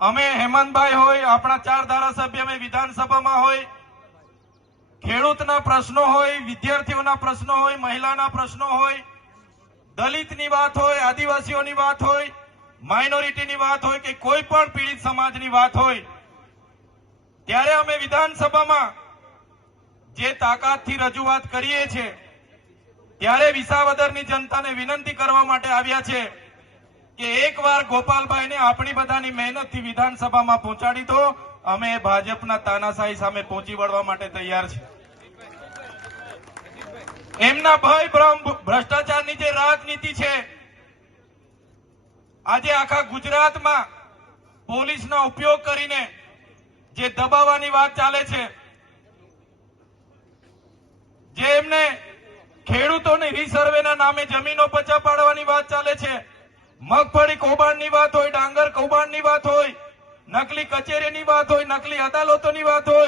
અમે હેમંતભાઈ હોય, આપણા ચાર ધારાસભ્ય અમે વિધાનસભામાં હોય, ખેડૂતના પ્રશ્નો હોય, વિદ્યાર્થીઓના પ્રશ્નો હોય, મહિલાના પ્રશ્નો હોય, દલિતની વાત હોય, આદિવાસીઓની વાત હોય, માઇનોરિટીની વાત હોય કે કોઈ પણ પીડિત સમાજની વાત હોય, ત્યારે અમે વિધાનસભામાં જે તાકાતથી રજૂઆત કરીએ છીએ, ત્યારે વિસાવદરની જનતાને વિનંતી કરવા માટે આવ્યા છે. કે એકવાર ગોપાલભાઈને આપણી બધાની મહેનતથી વિધાનસભામાં પહોંચાડી દો, અમે ભાજપના તાનાશાહી સામે પહોંચી વળવા માટે તૈયાર છે એમના ભય ભ્રષ્ટાચારની જે રાજનીતિ છે, આજે આખા ગુજરાતમાં પોલીસનો ઉપયોગ કરીને જે દબાવવાની વાત ચાલે છે, જે એમને ખેડૂતોની રીસર્વેના નામે જમીનો પચા પાડવાની વાત ચાલે છે મગફળી કૌભાંડની વાત હોય, ડાંગર કૌભાંડની વાત હોય, નકલી કચેરીની વાત હોય, નકલી અદાલતોની વાત હોય